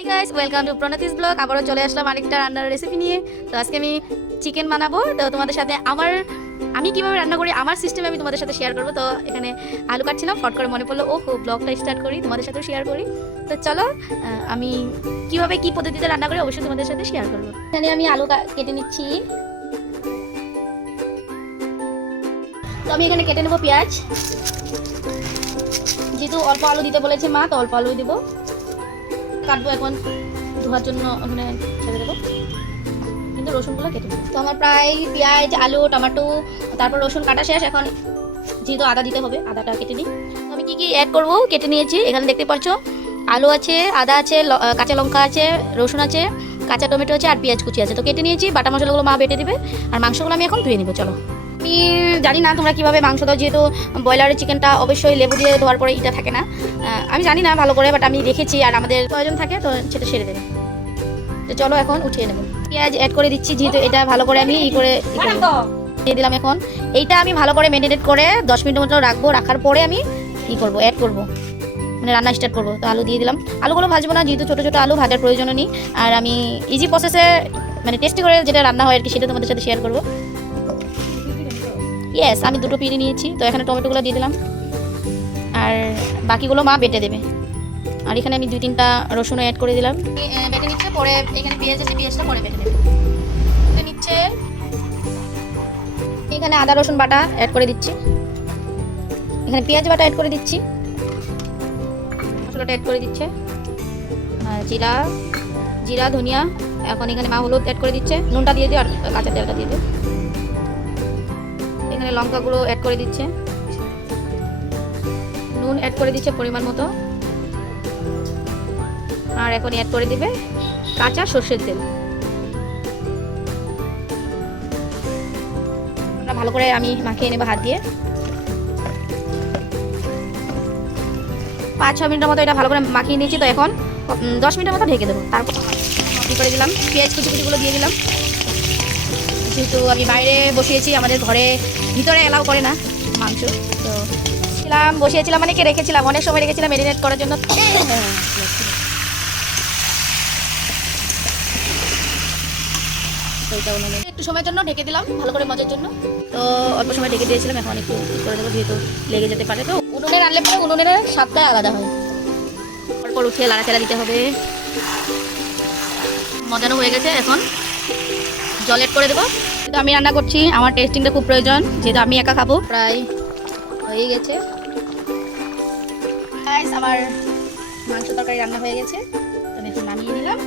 Hi guys welcome to Pranati's blog আবারও চলে আসলাম আরেকটা রান্নার রেসিপি নিয়ে। তো আজকে আমি চিকেন বানাবো। তো তোমাদের সাথে আমার আমি কীভাবে রান্না করি, আমার সিস্টেমে আমি তোমাদের সাথে শেয়ার করব। তো এখানে আলু কাটছিলাম ফট করে মনে পড়ল ও হো ব্লগটা স্টার্ট করি, তোমাদের সাথেও শেয়ার করি। তো চলো আমি কীভাবে কি পদ্ধতিতে রান্না করি অবশ্যই তোমাদের সাথে শেয়ার করব। এখানে আমি আলু কেটে নিচ্ছি। তো আমি এখানে কেটে নেব পেঁয়াজ। যেহেতু অল্প আলু দিতে বলেছে মা, তো অল্প আলু দেবো। কাটবো এখন ধোয়ার জন্য ওখানে ছেড়ে দেবো। কিন্তু রসুনগুলো কেটে নেব। তো আমার প্রায় পেঁয়াজ, আলু, টমেটো, তারপর রসুন কাটা শেষ। এখন যেহেতু আদা দিতে হবে, আদাটা কেটে নিই। আমি কি কি অ্যাড করব? কেটে নিয়েছি। এখানে দেখতে পাচ্ছ, আলু আছে, আদা আছে কাঁচা লঙ্কা আছে, রসুন আছে, কাঁচা টমেটো আছে, আর পেঁয়াজ কুচি আছে। তো কেটে নিয়েছি, বাটা মশলাগুলো মা বেটে দিবে। আর মাংসগুলো আমি এখন ধুয়ে নিবো, চলো। আমি জানি না তোমরা কীভাবে মাংস দাও যেহেতু ব্রয়লারের চিকেনটা অবশ্যই লেবু দিয়ে ধোয়ার পরে এটা থাকে না। আমি জানি না ভালো করে বাট আমি দেখেছি আর আমাদের প্রয়োজন থাকে তো সেটা সেরে দেবে। তো চলো এখন উঠিয়ে নেব। পেঁয়াজ অ্যাড করে দিচ্ছি যেহেতু এটা ভালো করে আমি ই করে দিয়ে দিলাম এখন। এইটা আমি ভালো করে মেরিনেট করে দশ মিনিট মতো রাখব রাখার পরে আমি ই করব অ্যাড করব। মানে রান্না স্টার্ট করব। তো আলু দিয়ে দিলাম। আলুগুলো ভাজবো না যেহেতু ছোটো ছোটো আলু ভাজার প্রয়োজনও নেই। আর আমি ইজি প্রসেসে মানে টেস্টি করে যেটা রান্না হয় আর কি সেটা তোমাদের সাথে শেয়ার করব। ইয়েস আমি দুটো পিড়ি নিয়েছি, তো এখানে টমেটোগুলো দিয়ে দিলাম। আর বাকিগুলো মা বেটে দেবে। আর এখানে আমি দুই তিনটা রসুনও অ্যাড করে দিলাম। বেটে নিচ্ছে, পরে এখানে পেঁয়াজ আছে, পেঁয়াজটা পরে বেটে দেবে। নিচ্ছে। এখানে আদা, রসুন বাটা অ্যাড করে দিচ্ছি। এখানে পেঁয়াজ বাটা অ্যাড করে দিচ্ছি। মশলাটা অ্যাড করে দিচ্ছে। জিরা জিরা, ধনিয়া, এখন এখানে মা হলুদ অ্যাড করে দিচ্ছে। নুনটা দিয়ে দিও আর কাঁচা তেলটা দিয়ে দিও এখানে লঙ্কা গুঁড়ো অ্যাড করে দিচ্ছে। নুন অ্যাড করে দিচ্ছে পরিমাণ মতো। আর এখন অ্যাড করে দিবে কাঁচা সর্ষের তেল। ভালো করে আমি মাখিয়ে নেব হাত দিয়ে। পাঁচ ছ মিনিটের মতো এটা ভালো করে মাখিয়ে নিয়েছি তো এখন। দশ মিনিটের মতো ঢেকে দেবো। তারপর করে দিলাম। পেঁয়াজ কুচি কুচিগুলো দিয়ে দিলাম। যেহেতু আমি বাইরে বসিয়েছি, আমাদের ঘরে ভিতরে এলাও করে না মাংস, তো ছিলাম, বসিয়েছিলাম মানে কে রেখেছিলাম, অনেক সময় রেখেছিলাম মেরিনেট করার জন্য। একটু সময়ের জন্য ঢেকে দিলাম, ভালো করে মজার জন্য। তো অল্প সময় ঢেকে দিয়েছিলাম, এখন একটু করে দেবো, যেহেতু লেগে যেতে পারে। তো উনুনে রান্নলে পরে উনুনের স্বাদটা আলাদা হয়। তারপর উঠিয়ে লাড়াচাড়া দিতে হবে। মজানো হয়ে গেছে এখন। জল এড করে দেবো। কিন্তু আমি রান্না করছি, আমার টেস্টিংটা খুব প্রয়োজন, যেহেতু আমি একা খাব। প্রায় হয়ে গেছে। আমার মাংস তরকারি রান্না হয়ে গেছে। তো একটু নামিয়ে নিলাম।